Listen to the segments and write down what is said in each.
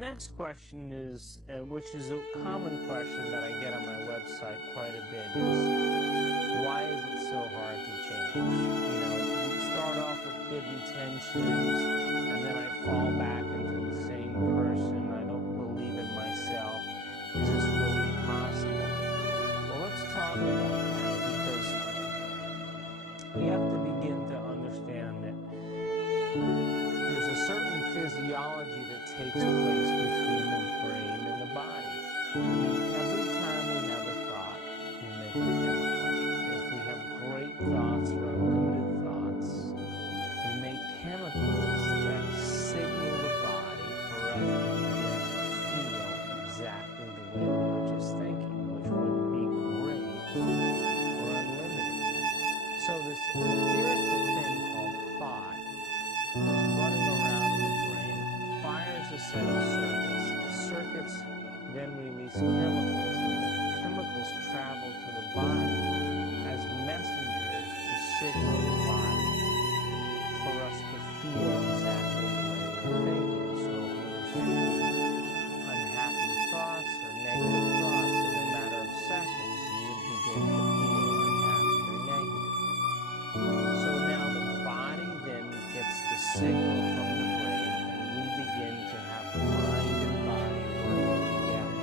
next question is, which is a common question that I get on my website quite a bit, is why is it so hard to change? You know, we start off with good intentions, and then I fall back into the same person. I don't believe in myself. Is this really possible? Well, let's talk about that, because we have to begin to understand that there's a certain physiology that takes place between the brain and the body. Every time we have a thought, we make a chemical. If we have great thoughts or unlimited thoughts, we make chemicals that signal the body for us to begin to feel exactly the way we were just thinking, which would be great or unlimited. So this theoretical thing called thought is running around in the brain, fires a set of circuits. The circuits then release chemicals, and the chemicals travel to the body as messengers to signal the body for us to feel exactly the way we're thinking. So if we were thinking unhappy thoughts or negative thoughts, in a matter of seconds, you would begin to feel unhappy or negative. So now the body then gets the signal from the brain, and we begin to have mind and body working together.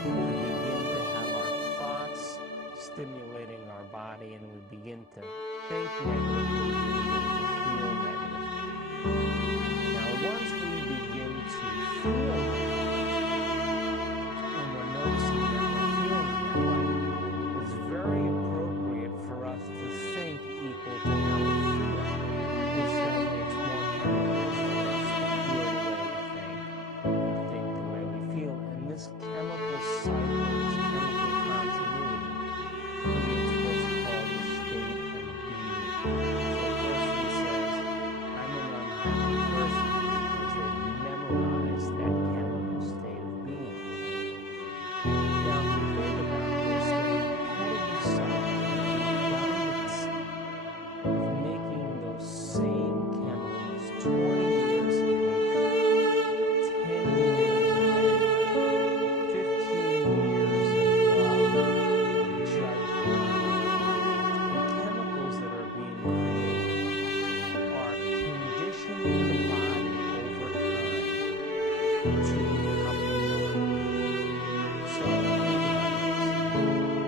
We begin to have our thoughts stimulating our body, and we begin to think negatively, we begin to feel negatively. Now, once we begin to feel negatively, and we're noticing that we're feeling that way, it's very appropriate for us to think equal to how we feel, which then makes more chemicals for us to feel the way we think and think the way we feel. And this chemical cycle, this chemical continuity, creates what's called the state of being. So a person says, I'm an unhappy person, because they've memorized that chemical state of being. Now, if you think about this, the repetitive cycle, of making those same chemicals, 20 years of hatred, 10 years of anger, 15 years of judgment. The chemicals that are being created are conditioning the body over time to become the mind. So think about this.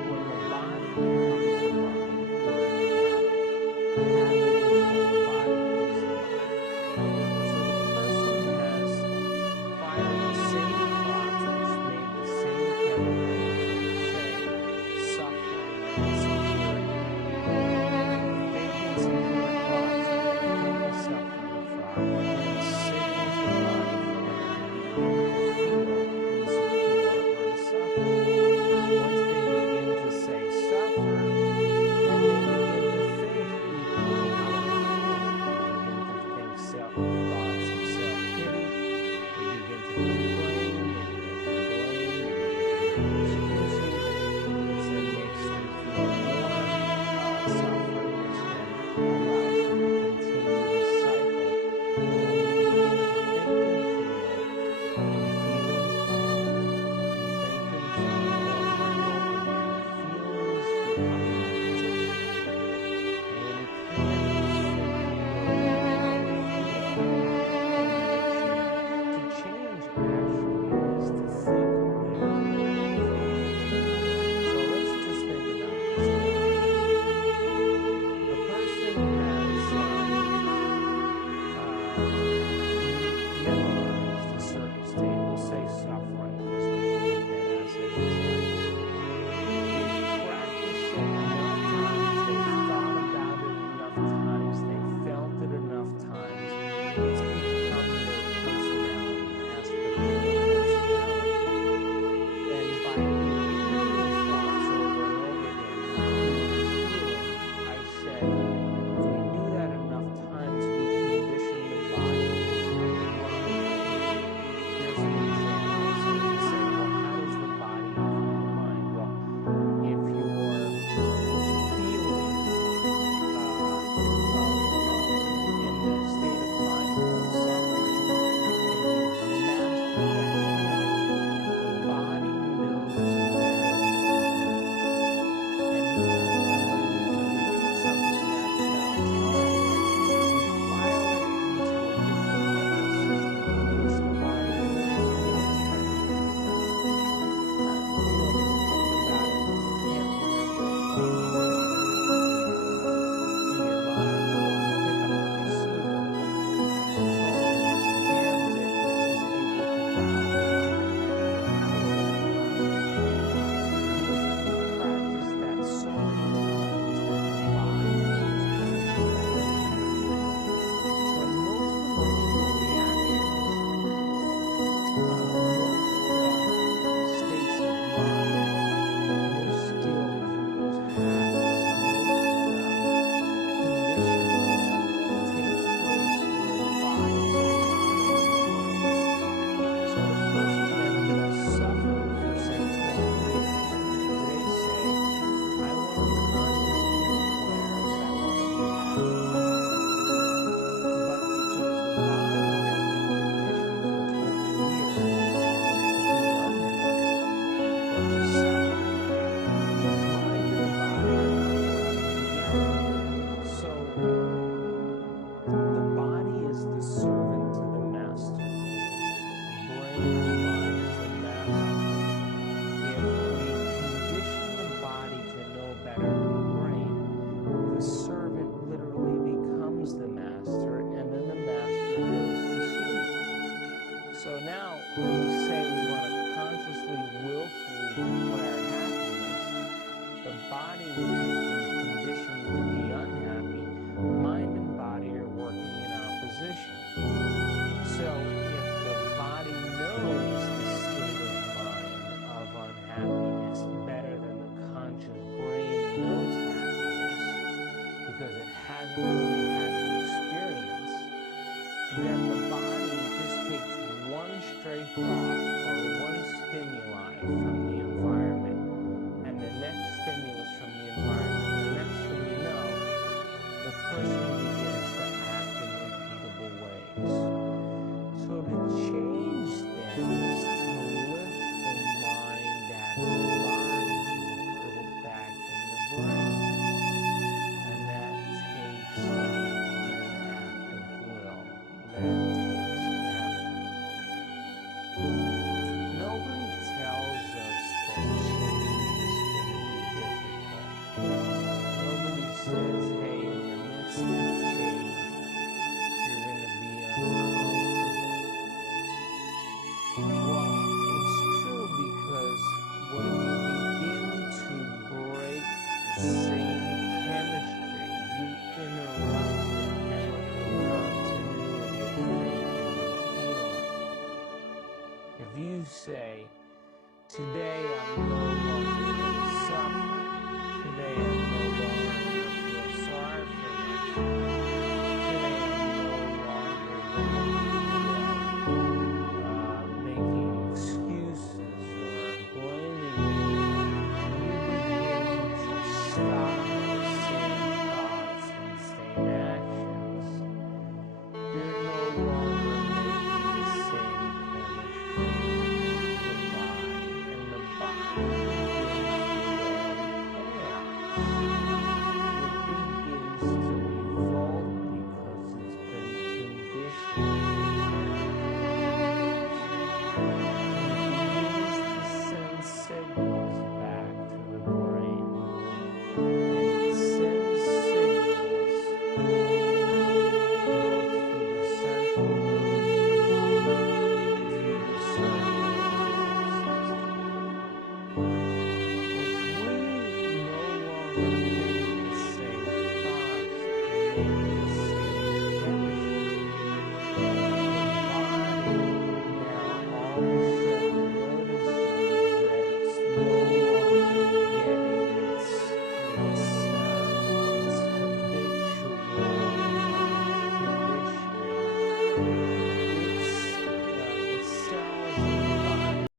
When the body becomes the mind, we're in a habit. A habit is when the body is the mind. So the person has fired the same thoughts, which made the same chemicals of, say, suffering or insecurity. Think insecure thoughts, think a suffering thought, and then it signals the body for them to begin to feel insecure or to suffer. Once they begin to say suffer, then they begin to think equal to how they're feeling. They begin to think thoughts of self-pity. They begin to complain. They begin to blame. They begin to make excuses, which then makes them feel more suffering, which then allows them to continue this cycle. And when we begin to think and feel, and feel and think and feel over and over again, feelings become intense. And when we can't restrict the way how we feel, then we achieve. To change actually brain and mind is the master. If we condition the body to know better than the brain, the servant literally becomes the master, and then the master goes to sleep. So now, when we say we want to consciously, willfully declare happiness, the body, which has been conditioned to be unhappy, mind and body are working in opposition. So if the body knows the state of mind of unhappiness better than the conscious brain knows happiness, because it hasn't really had the experience, then the body just takes one stray thought or one stimuli from the environment, and the next stimulus from the environment. The next thing you know, the person begins to act in repeatable ways. So to change this, to lift the mind out of the body and put it back in the brain, and that takes an act of will. That takes effort. Nobody tells us that change is going to be difficult. Nobody says, hey, in the midst of change, you're going to be uncomfortable. Well, it's true, because when you begin to break the same chemistry, you interrupt the chemical continuity of thinking and feeling. If you say, today I'm no longer going to suffer, today I'm no longer going to feel sorry for myself, today I'm no longer going to be making excuses or blaming anyone, and you begin to stop the same thoughts and same actions, you're no longer making the same chemistry with the body, and the body begins to go in chaos. It begins to revolt because it's been conditioned and signals back to the brain. And it sends signals both to the central nervous system, to the circulatory system. If we no longer think the same thoughts and make the